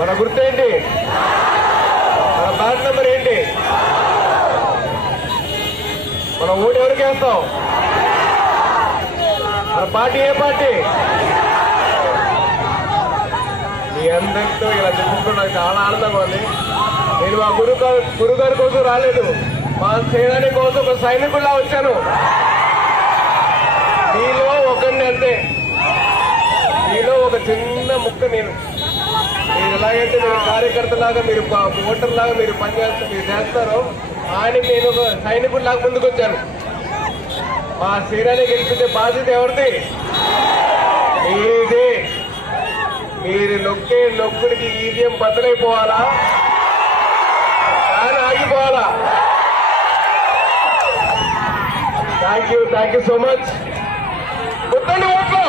గుర్తు ఏంటి? మన బ్యాట్ నెంబర్ ఏంటి? మన ఓటు ఎవరికి వేస్తాం? మన పార్టీ ఏ పార్టీ? మీ అందరితో ఇలా చెప్పుకుంటూ నాకు చాలా ఆనందంగా ఉంది. నేను మా గురు గురుగారి కోసం రాలేదు. మా సేనాని కోసం ఒక సైనికుల్లా వచ్చాను. మీలో ఒకరిని అంతే. మీలో ఒక చిన్న ముక్క నేను. మీరు ఎలాగైతే మీరు కార్యకర్తలాగా మీరు ఓటర్ లాగా మీరు పనిచేస్తారు మీరు చేస్తారో ఆయనకి నేను ఒక సైనికుడు లాగా ముందుకు వచ్చాను మా శ్రీరాన్ని గెలిపించే బాధ్యత ఎవరిది? మీది. మీరు నొక్కే నొక్కుడికి ఈవీఎం బద్దలైపోవాలా? కానీ ఆగిపోవాలా? Thank you thank you so much గుర్తండి ఓట్లు!